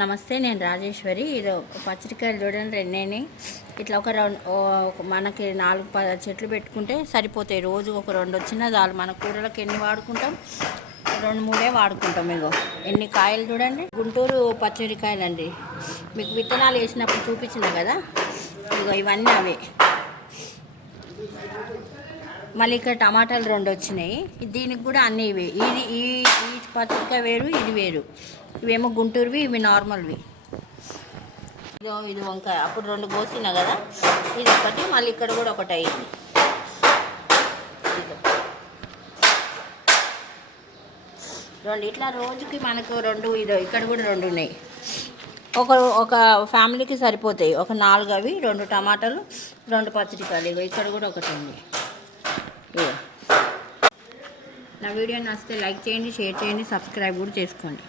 నమస్తే, నేను రాజేశ్వరి. ఇది పచ్చడికాయలు చూడండి, రెండేని ఇట్లా ఒక మనకి 4-10 చెట్లు పెట్టుకుంటే సరిపోతాయి. రోజు ఒక 2 వచ్చినా చాలు. మన కూరలకు ఎన్ని వాడుకుంటాం? 2-3 వాడుకుంటాం. ఇగో ఎన్ని కాయలు చూడండి. గుంటూరు పచ్చడికాయలు అండి. మీకు విత్తనాలు వేసినప్పుడు చూపించిన కదా, ఇగో ఇవన్నీ అవే. మళ్ళీ ఇక్కడ టమాటాలు 2 వచ్చినాయి. దీనికి కూడా అన్నీ ఇవి. ఈ పచ్చడికాయ వేరు, ఇది వేరు. ఇవేమో గుంటూరువి, ఇవి నార్మల్వి. ఇది వంకాయ. అప్పుడు 2 కోసినా కదా, ఇది ఒకటి. మళ్ళీ ఇక్కడ కూడా ఒకటి అయింది. ఇట్లా రోజుకి మనకు 2. ఇక్కడ కూడా 2 ఉన్నాయి. ఒక ఫ్యామిలీకి సరిపోతాయి. ఒక 4 అవి, 2 టమాటాలు, 2 పచ్చడికాయలు. ఇగో ఇక్కడ కూడా ఒకటి ఉంది. నా వీడియో నచ్చితే లైక్ చేయండి, షేర్ చేయండి, సబ్స్క్రైబ్ కూడా చేసుకోండి.